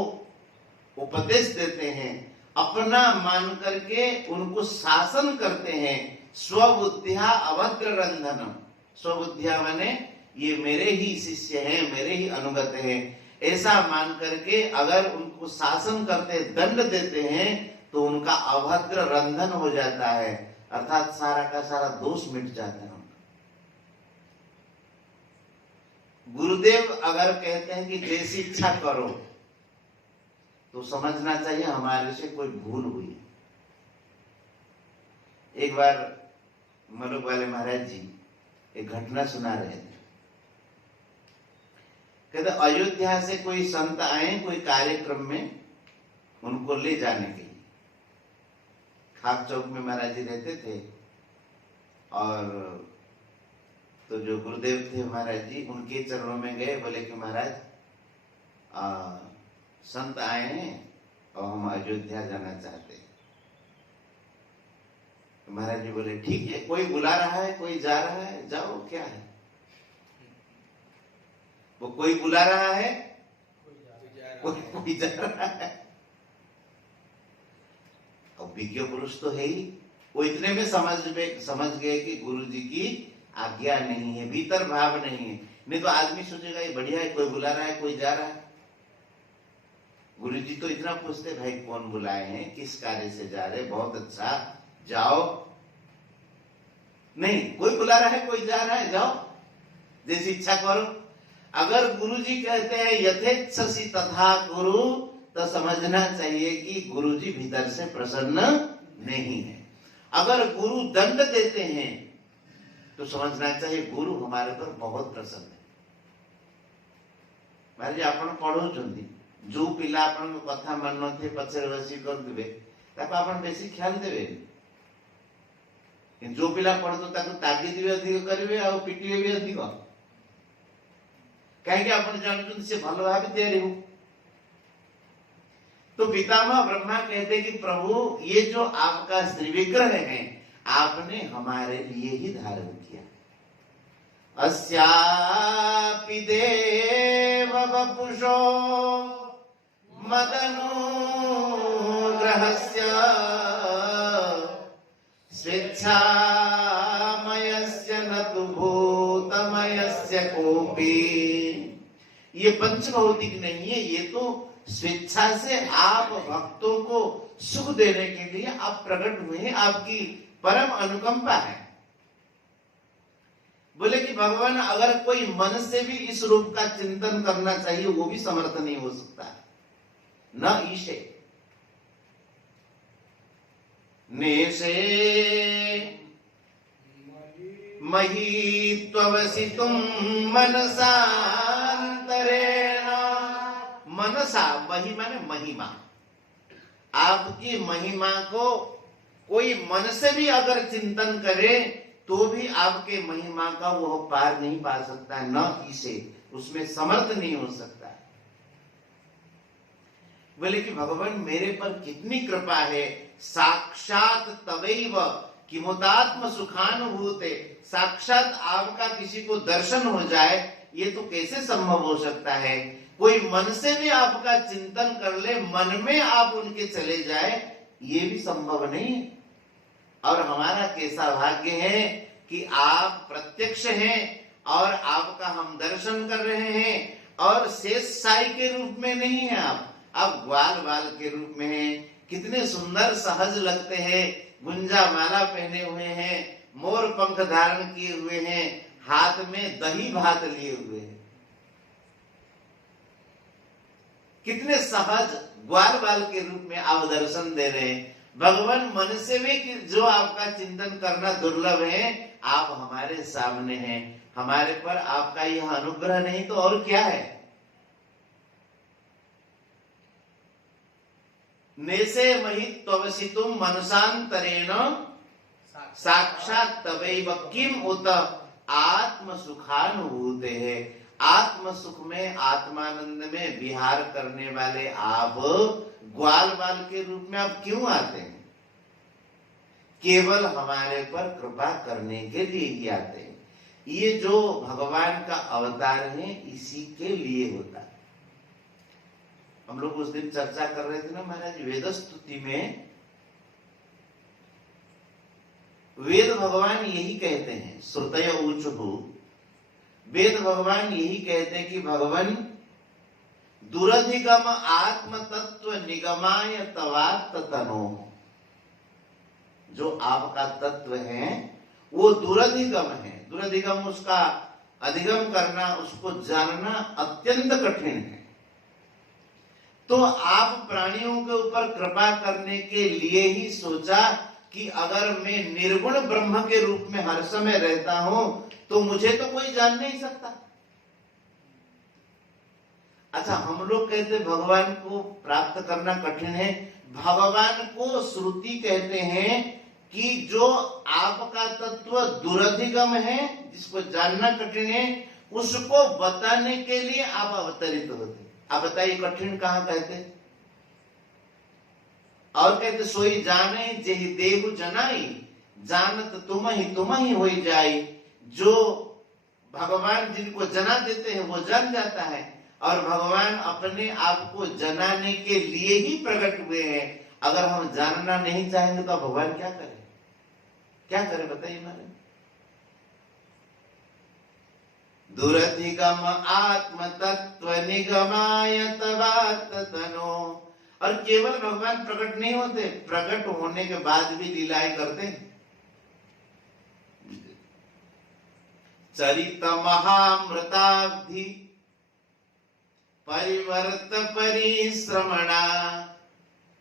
उपदेश देते हैं, अपना मान करके उनको शासन करते हैं, स्वबुद्धिया अभद्र रंधनम। स्वबुद्धिया माने ये मेरे ही शिष्य हैं, मेरे ही अनुगत हैं, ऐसा मान करके अगर उनको शासन करते, दंड देते हैं, तो उनका अभद्र रंधन हो जाता है, अर्थात सारा का सारा दोष मिट जाता है। गुरुदेव अगर कहते हैं कि जैसी इच्छा करो, तो समझना चाहिए हमारे से कोई भूल हुई। एक बार मलुक वाले महाराज जी एक घटना सुना रहे थे। कहते अयोध्या से कोई संत आए कोई कार्यक्रम में, उनको ले जाने के लिए। खाक चौक में महाराज जी रहते थे, और तो जो गुरुदेव थे महाराज जी उनके चरणों में गए, बोले कि महाराज संत आए हैं और हम अयोध्या जाना चाहते हैं। तो महाराज जी बोले ठीक है, कोई बुला रहा है, कोई जा रहा है, जाओ, क्या है। वो कोई बुला रहा है, कोई जा रहा है। और विज्ञ पुरुष तो है ही, वो इतने में समझ गए कि गुरु जी की आज्ञा नहीं है, भीतर भाव नहीं है। नहीं तो आदमी सोचेगा ये बढ़िया है, कोई बुला रहा है, कोई जा रहा है। गुरु जी तो इतना पूछते, भाई कौन बुलाए हैं, किस कार्य से जा रहे, बहुत अच्छा, जाओ। नहीं, कोई बुला रहा है, कोई जा रहा है, जाओ, जैसी इच्छा करो। अगर गुरु जी कहते हैं यथेच्छसि तथा कुरु, तो समझना चाहिए कि गुरु जी भीतर से प्रसन्न नहीं है। अगर गुरु दंड देते हैं तो समझना चाहिए गुरु हमारे पर बहुत प्रसन्न है। महाराज आपण पढ़ौଛନ୍ତି, जो पिला आपण कथा मान नथे पछरे बसी कर देबे, ताको आपण बेसी ख्याल देबे। जो पिला पढ़तो ताको तागीद भी अधिक करिवे और पिटिए भी अधिक, कहीं आपण जानते से भलो भाव तैयारी हो। तो पितामह ब्रह्मा कहते कि प्रभु ये जो आपका श्री विग्रह है, आपने हमारे लिए ही धारण किया। अस्यापि देव वपुषो मदनुग्रहस्य स्वेच्छामयस्य न तु भूतमयस्य कोपि। ये पंचभौतिक नहीं है, ये तो स्वेच्छा से आप भक्तों को सुख देने के लिए आप प्रकट हुए हैं, आपकी परम अनुकंपा है। बोले कि भगवान अगर कोई मन से भी इस रूप का चिंतन करना चाहिए वो भी समर्थ नहीं हो सकता, न ईशे नेशे मही त्ववसितुम मनसांतरेण। मनसा, मही माने महिमा, आपकी महिमा को कोई मन से भी अगर चिंतन करे तो भी आपके महिमा का वो पार नहीं पा सकता है, न इसे उसमें समर्थ नहीं हो सकता है। बोले कि भगवान मेरे पर कितनी कृपा है, साक्षात तवैव किमुतात्म सुखानुभूते, साक्षात आपका किसी को दर्शन हो जाए ये तो कैसे संभव हो सकता है। कोई मन से भी आपका चिंतन कर ले, मन में आप उनके चले जाए, ये भी संभव नहीं है। और हमारा कैसा भाग्य है कि आप प्रत्यक्ष हैं और आपका हम दर्शन कर रहे हैं, और शेष साई के रूप में नहीं है, आप ग्वाल बाल के रूप में हैं। कितने सुंदर सहज लगते हैं, गुंजा माला पहने हुए हैं, मोर पंख धारण किए हुए हैं, हाथ में दही भात लिए हुए हैं, कितने सहज ग्वाल बाल के रूप में आप दर्शन दे रहे हैं। भगवान मन से भी जो आपका चिंतन करना दुर्लभ है, आप हमारे सामने हैं, हमारे पर आपका यह अनुग्रह नहीं तो और क्या है। नेसे महि त्ववसितुम मनसांतरेण साक्षात तवैव किम उत आत्म सुखानुभूते है। आत्म सुख में, आत्मानंद में विहार करने वाले आप ग्वाल बाल के रूप में आप क्यों आते हैं? केवल हमारे पर कृपा करने के लिए ही आते हैं। ये जो भगवान का अवतार है इसी के लिए होता है। हम लोग उस दिन चर्चा कर रहे थे ना महाराज, वेद स्तुति में वेद भगवान यही कहते हैं, श्रुतय ऊचुहु, वेद भगवान यही कहते हैं कि भगवान दुरधिगम आत्म तत्व निगमाय तवात्त तनो, जो आपका तत्व है वो दुरधिगम है। दुरधिगम उसका अधिगम करना, उसको जानना अत्यंत कठिन है। तो आप प्राणियों के ऊपर कृपा करने के लिए ही सोचा कि अगर मैं निर्गुण ब्रह्म के रूप में हर समय रहता हूं तो मुझे तो कोई जान नहीं सकता। अच्छा, हम लोग कहते भगवान को प्राप्त करना कठिन है, भगवान को श्रुति कहते हैं कि जो आपका तत्व दुरधिगम है, जिसको जानना कठिन है, उसको बताने के लिए आप अवतरित होते। आप बताइए कठिन कहां कहते? और कहते सोई जाने जेहि देहु जनाई, जानत तुम ही हो जाई। जो भगवान जिनको जना देते हैं वो जान जाता है, और भगवान अपने आप को जनाने के लिए ही प्रकट हुए हैं। अगर हम जानना नहीं चाहेंगे तो भगवान क्या करे? क्या करे बताइए महाराज? दुरधिगम आत्म तत्व निगमाय तवात्त तनो। और केवल भगवान प्रकट नहीं होते, प्रकट होने के बाद भी लीलाएं करते हैं। चरित महामृताब्धि परिवर्त परिश्रमणा,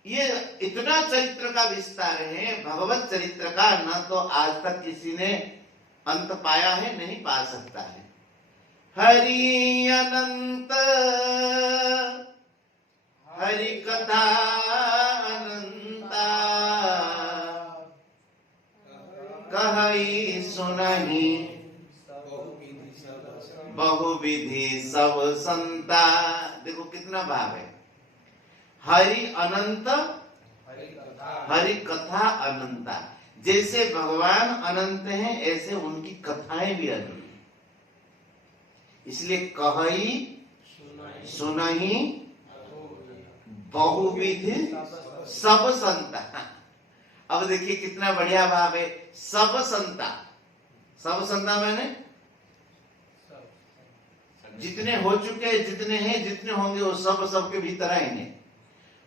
ये इतना चरित्र का विस्तार है भगवत चरित्र का, न तो आज तक किसी ने अंत पाया है, नहीं पा सकता है। हरि अनंत हरि कथा अनंता, कहई सुनहि बहुविधि सब संता। देखो कितना भाव है। हरि अनंत, हरि कथा अनंता। जैसे भगवान अनंत हैं ऐसे उनकी कथाएं भी अनंत, इसलिए कहई सुनहि बहुविधि सब संता। अब देखिए कितना बढ़िया भाव है, सब संता। सब संता मैंने जितने हो चुके हैं, जितने हैं, जितने होंगे वो सब सबके भीतर आएंगे।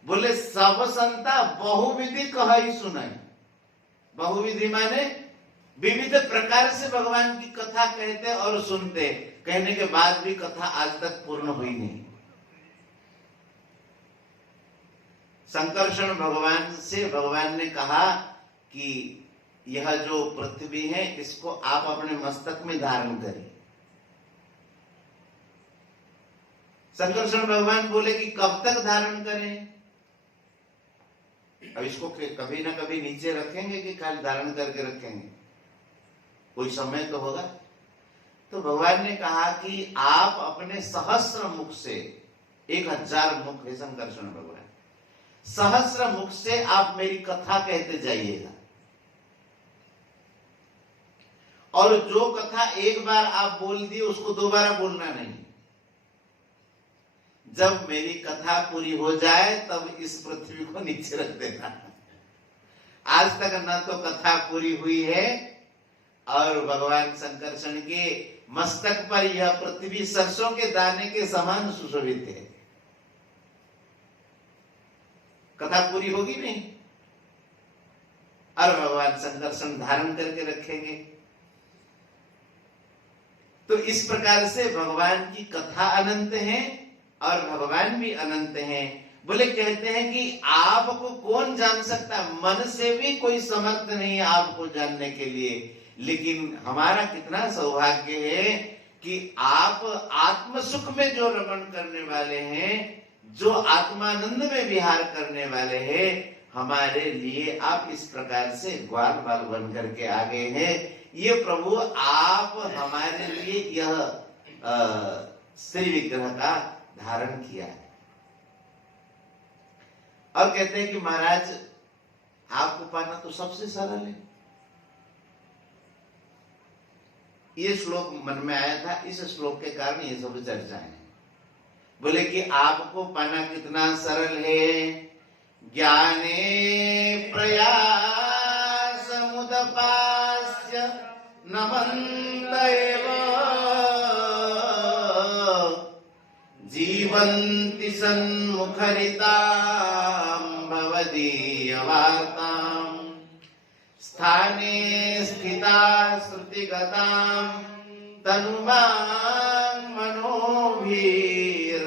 बोले सब संता बहुविधि कहई सुनाई। बहुविधि माने विविध प्रकार से भगवान की कथा कहते और सुनते, कहने के बाद भी कथा आज तक पूर्ण हुई नहीं। संकर्षण भगवान से भगवान ने कहा कि यह जो पृथ्वी है इसको आप अपने मस्तक में धारण करिए। संकर्षण भगवान बोले कि कब तक धारण करें? अब इसको कभी ना कभी नीचे रखेंगे कि खाली धारण करके रखेंगे, कोई समय तो होगा। तो भगवान ने कहा कि आप अपने सहस्र मुख से, 1000 मुख है संकर्षण भगवान, सहस्र मुख से आप मेरी कथा कहते जाइएगा। और जो कथा एक बार आप बोल दिए उसको दोबारा बोलना नहीं। जब मेरी कथा पूरी हो जाए तब इस पृथ्वी को नीचे रख देना। आज तक न तो कथा पूरी हुई है और भगवान संकर्षण के मस्तक पर यह पृथ्वी सरसों के दाने के समान सुशोभित है। कथा पूरी होगी नहीं और भगवान संकर्षण धारण करके रखेंगे। तो इस प्रकार से भगवान की कथा अनंत है और भगवान भी अनंत हैं। बोले कहते हैं कि आपको कौन जान सकता, मन से भी कोई समर्थ नहीं है आपको जानने के लिए, लेकिन हमारा कितना सौभाग्य है कि आप आत्म सुख में जो रमण करने वाले हैं, जो आत्मानंद में विहार करने वाले हैं, हमारे लिए आप इस प्रकार से ग्वाल बाल बन करके आ गए हैं। ये प्रभु आप हमारे लिए यह श्री विग्रह का धारण किया है। और कहते हैं कि महाराज आपको पाना तो सबसे सरल है। ये श्लोक मन में आया था, इस श्लोक के कारण ये सब चर्चाएं हैं। बोले कि आपको पाना कितना सरल है। ज्ञाने प्रयास मुदपास्य नमन्त एव जीवन्ति सन्मुखरितां भवदीयवार्तां स्थाने स्थिता श्रुतिगतां तनुमां मनोभिर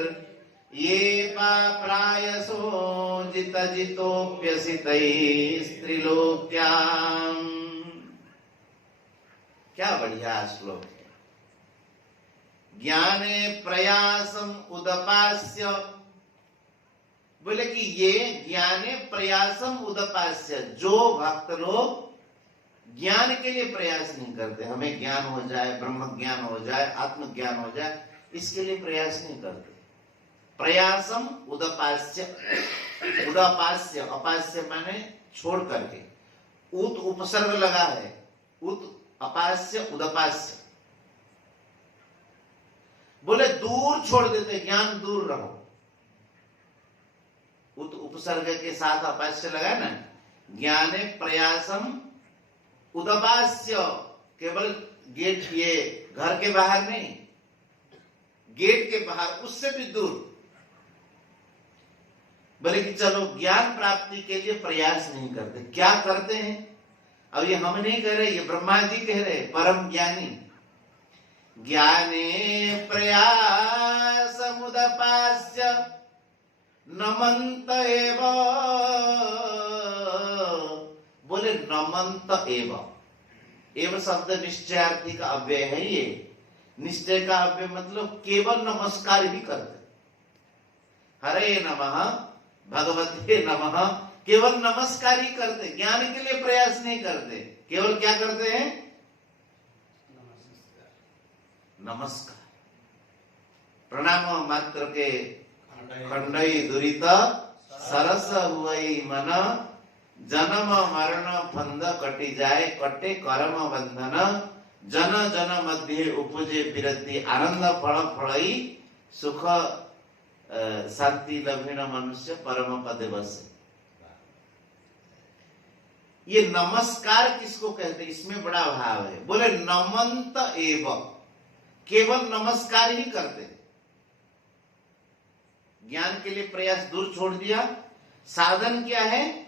ये प्रायसो जितोप्यसितैस्त्रिलोक्याम्। क्या बढ़िया श्लोक है। ज्ञाने प्रयासम उदपास्य, बोले कि ये ज्ञाने प्रयासम उदपास्य, जो भक्त लोग ज्ञान के लिए प्रयास नहीं करते, हमें ज्ञान हो जाए, ब्रह्म ज्ञान हो जाए, आत्मज्ञान हो जाए, इसके लिए प्रयास नहीं करते। प्रयासम उदपास्य, उदपास्य अपास्य माने छोड़ करके, उत उपसर्ग लगा है, उत अपास्य उदपास्य, बोले दूर छोड़ देते, ज्ञान दूर रहो। उत उपसर्ग के साथ अपास्य लगा ना। ज्ञाने प्रयासम उदपास्य, केवल गेट, ये घर के बाहर नहीं, गेट के बाहर, उससे भी दूर। बोले कि चलो ज्ञान प्राप्ति के लिए प्रयास नहीं करते। क्या करते हैं? अब ये हम नहीं कह रहे, ये ब्रह्मा जी कह रहे, परम ज्ञानी। ज्ञाने प्रयास मुदपास्य नमन्त एव, बोले नमन्त एव। एव शब्द निश्चयार्थी का अव्यय है। ये निश्चय का अव्यय मतलब केवल नमस्कार ही करते। हरे नमः, भगवते नमः, केवल नमस्कार ही करते, ज्ञान के लिए प्रयास नहीं करते। केवल क्या करते हैं? नमस्कार। प्रणाम मात्र के खंडई दुरित सरस हुई मन, जन्म मरण फंद कटि जाए, कटे कर्म बंधन, जन जन मध्य उपजे विरति, आनंद फल फलई सुख शांति लभीन मनुष्य परम पदे बसे। ये नमस्कार किसको कहते? इसमें बड़ा भाव है। बोले नमन्त एव, केवल नमस्कार ही करते। ज्ञान के लिए प्रयास दूर छोड़ दिया। साधन क्या है?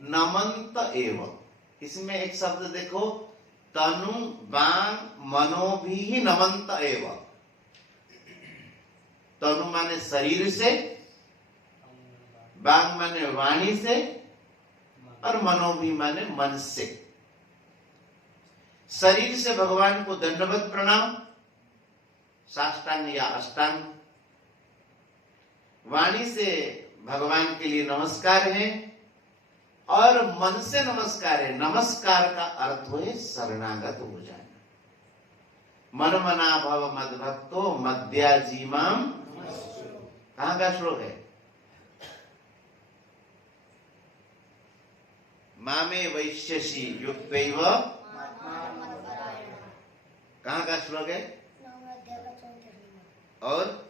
नमन्त एव। इसमें एक शब्द देखो, तनु वांग मनो भी नमंत एव। तनु माने शरीर से, वांग माने वाणी से, और मनो भी माने मन से। शरीर से भगवान को दंडवत प्रणाम, साष्टांग या अष्टांग। वाणी से भगवान के लिए नमस्कार है, और मन से नमस्कार है। नमस्कार का अर्थ है शरणागत हो जाना। मन मना भव मद भक्तो मद्याजीमाम। कहां का श्लोक है? मामे वैश्यसी युक्तैव। कहां का श्लोक है? और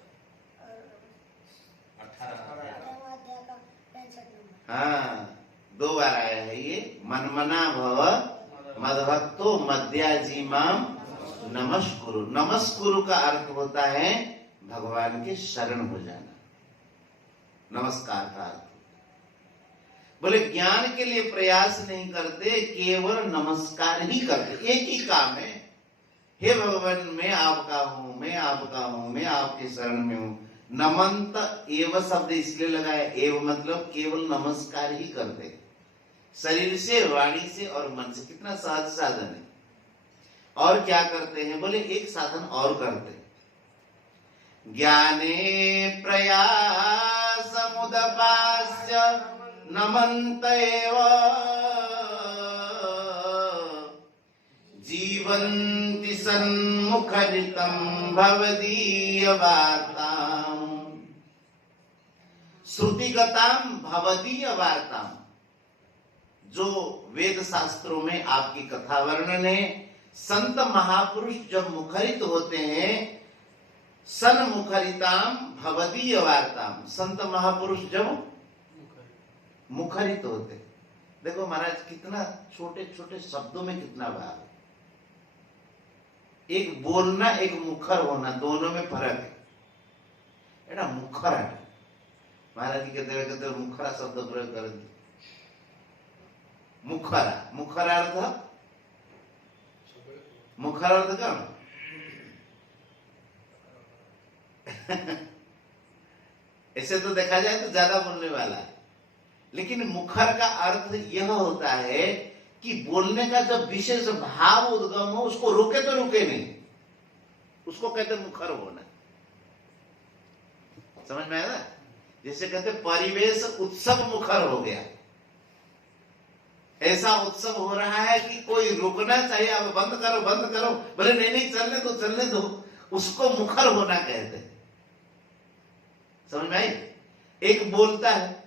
हाँ, 2 बार आया है ये। मनमना भव मद्भक्तो मद्याजीमाम नमस्कुरु। नमस्कुरु का अर्थ होता है भगवान के शरण हो जाना। नमस्कार का अर्थ बोले ज्ञान के लिए प्रयास नहीं करते, केवल नमस्कार ही करते। एक ही काम है, हे भगवान मैं आपका हूं, मैं आपका हूं, मैं आपके शरण में हूं। नमंत एव शब्द इसलिए लगाया, एव मतलब केवल नमस्कार ही करते, शरीर से, वाणी से और मन से। कितना सहज साधन है। और क्या करते हैं? बोले एक साधन और करते, ज्ञाने प्रयास मुदपास्य नमंत एव जीवन्ति सन्मुखरितं भवदीय वार्ताम्। श्रुतिगताम भवदीय वार्ताम। जो वेद शास्त्रों में आपकी कथा वर्णन है, संत महापुरुष जब मुखरित होते हैं, सन्मुखरिताम भवदीय वार्ताम। संत महापुरुष जब मुखरित होते। देखो महाराज कितना छोटे छोटे शब्दों में कितना भाव है। एक बोलना, एक मुखर होना, दोनों में फर्क है। एटा मुखर है महाराज जी कहते मुखरा शब्द प्रयोग कर दिया। मुखरा, मुखर अर्थ, मुखर अर्थ कौन? ऐसे तो देखा जाए तो ज्यादा बोलने वाला है, लेकिन मुखर का अर्थ यह होता है कि बोलने का जब विशेष भाव उद्गम हो, उसको रोके तो रुके नहीं, उसको कहते मुखर होना। समझ में आया ना? जैसे कहते परिवेश उत्सव मुखर हो गया, ऐसा उत्सव हो रहा है कि कोई रुकना चाहिए, अब बंद करो बंद करो, बोले नहीं नहीं चलने दो, उसको मुखर होना कहते हैं। समझ में आई? एक बोलता है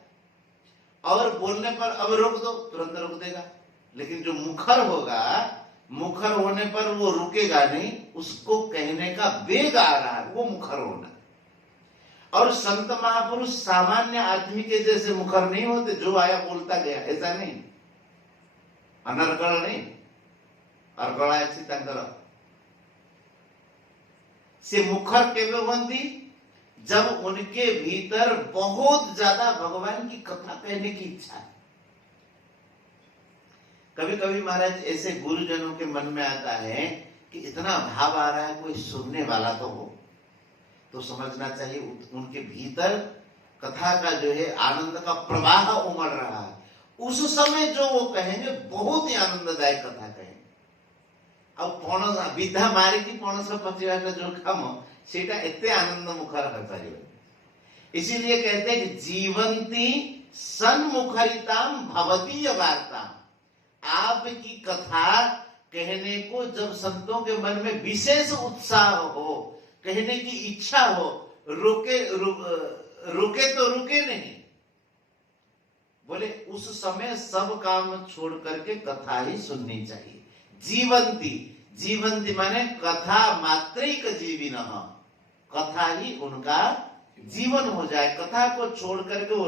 और बोलने पर अब रोक दो, तुरंत रोक देगा, लेकिन जो मुखर होगा, मुखर होने पर वो रुकेगा नहीं, उसको कहने का वेग आ रहा है, वो मुखर होना। और संत महापुरुष सामान्य आदमी के जैसे मुखर नहीं होते, जो आया बोलता गया, ऐसा नहीं, अनर्गल नहीं, अर्गला से मुखर केवे होती जब उनके भीतर बहुत ज्यादा भगवान की कथा कहने की इच्छा है। कभी कभी महाराज ऐसे गुरुजनों के मन में आता है कि इतना भाव आ रहा है, कोई सुनने वाला तो हो, तो समझना चाहिए उनके भीतर कथा का जो है आनंद का प्रवाह उमड़ रहा है। उस समय जो वो कहेंगे बहुत ही आनंददायक कथा कहेंगे। अब पौनस विद्या मारी की पौनस पचिवा जो कम सेटा एते आनंद मुखर हो पारिबे। इसीलिए कहते हैं कि जीवंती सन्मुखरिताम भवदीय वार्ताम। आपकी कथा कहने को जब संतों के मन में विशेष उत्साह हो, कहने की इच्छा हो, रुके तो रुके नहीं, बोले उस समय सब काम छोड़ करके कथा ही सुननी चाहिए। जीवंती, जीवंती माने कथा मात्रिक जीविनः, कथा ही उनका जीवन हो जाए, कथा को छोड़ करके वो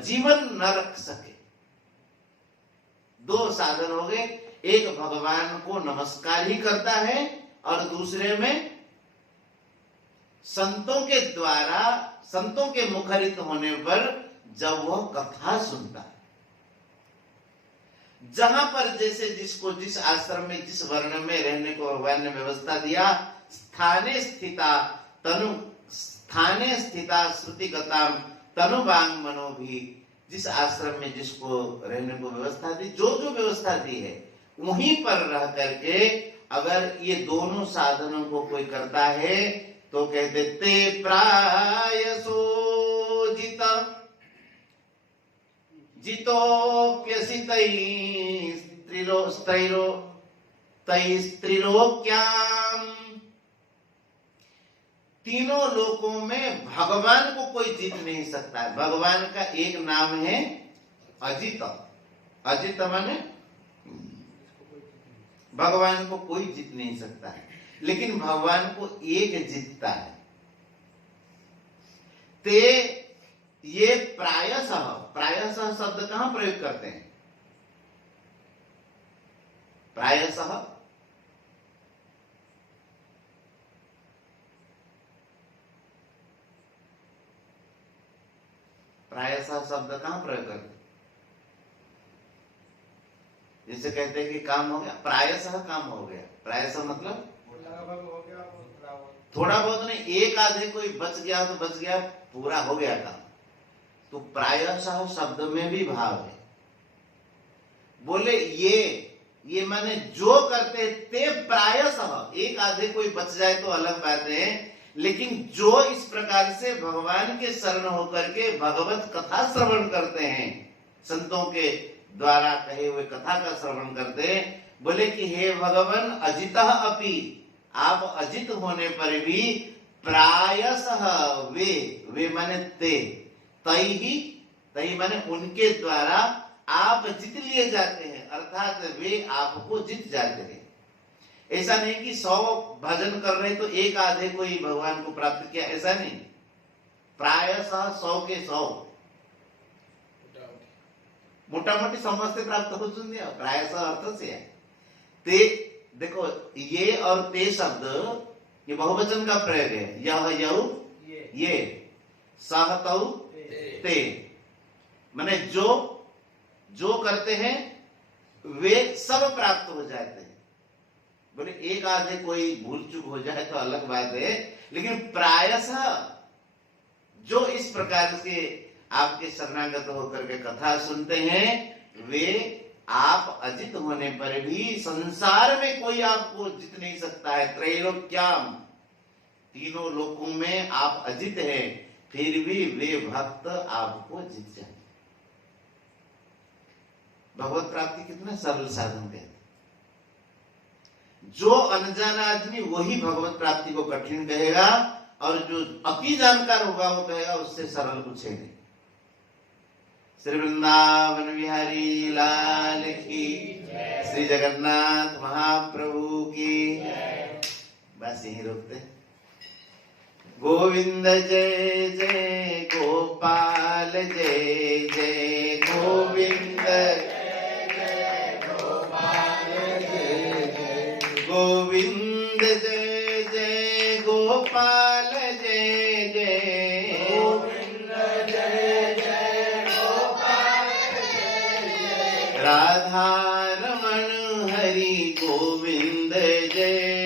जीवन न रख सके। दो साधन हो गए, एक भगवान को नमस्कार ही करता है और दूसरे में संतों के द्वारा, संतों के मुखरित होने पर जब वह कथा सुनता है। जहां पर जैसे जिसको जिस आश्रम में जिस वर्ण में रहने को भगवान ने व्यवस्था दिया, स्थाने स्थिता श्रुतिगताम तनुवांग मनो भी, जिस आश्रम में जिसको रहने को व्यवस्था दी, जो जो व्यवस्था दी है वहीं पर रह करके अगर ये दोनों साधनों को कोई करता है तो कहते ते प्रायसो जितोप्यसि तैस्त्रिलोक्याम, तीनों लोकों में भगवान को कोई जीत नहीं सकता है। भगवान का एक नाम है अजित। अजित माने भगवान को कोई जीत नहीं सकता है, लेकिन भगवान को एक जीतता है। ते ये प्रायशः शब्द कहां प्रयोग करते हैं? प्रायशः शब्द कहां प्रयोग करते हैं? जैसे कहते हैं कि काम हो गया, प्रायशः काम हो गया। प्रायशः मतलब थोड़ा बहुत नहीं, एक आधे कोई बच गया तो बच गया, पूरा हो गया काम। तो प्रायशः शब्द में भी भाव है। बोले ये माने जो करते ते प्रायशः, एक आधे कोई बच जाए तो अलग बात है, लेकिन जो इस प्रकार से भगवान के शरण होकर के भगवत कथा श्रवण करते हैं, संतों के द्वारा कहे हुए कथा का श्रवण करते हैं, बोले कि हे भगवान अजितः अपि, आप अजित होने पर भी प्रायशः वे माने ते, तई माने उनके द्वारा आप जीत लिए जाते हैं, अर्थात वे आपको जीत जाते हैं। ऐसा नहीं कि 100 भजन कर रहे तो एक आधे कोई भगवान को प्राप्त किया, ऐसा नहीं। प्रायशः 100 के 100 मोटा मोटी समझते प्राप्त हो चुके हैं। प्रायशः अर्थ से है ते, देखो ये और ते शब्द ये बहुवचन का प्रयोग है। यह यऊ ये सह तऊ ते, माने जो करते हैं वे सब प्राप्त हो जाते हैं। बोले एक आधे कोई भूल चूक हो जाए तो अलग बात है, लेकिन प्रायशः जो इस प्रकार से आपके शरणागत होकर के कथा सुनते हैं, वे आप अजित होने पर भी संसार में कोई आपको जीत नहीं सकता है। त्रैलोक्याम, तीनों लोकों में आप अजित हैं, फिर भी वे भक्त आपको जीत जाए। भगवत प्राप्ति कितना सरल साधन कहते। जो अनजान आदमी वही भगवत प्राप्ति को कठिन कहेगा, और जो अति जानकार होगा वो कहेगा उससे सरल कुछ है नहीं। श्री वृंदावन बिहारी लाल की, श्री जगन्नाथ महाप्रभु की। बस यही रोकते। गोविंद जय जय गोपाल जय जय गोविंद, गोविंद जय जय गोपाल जय जय, गोविंद जय जय गोपाल जय जय, राधा रमण हरि गोविंद जय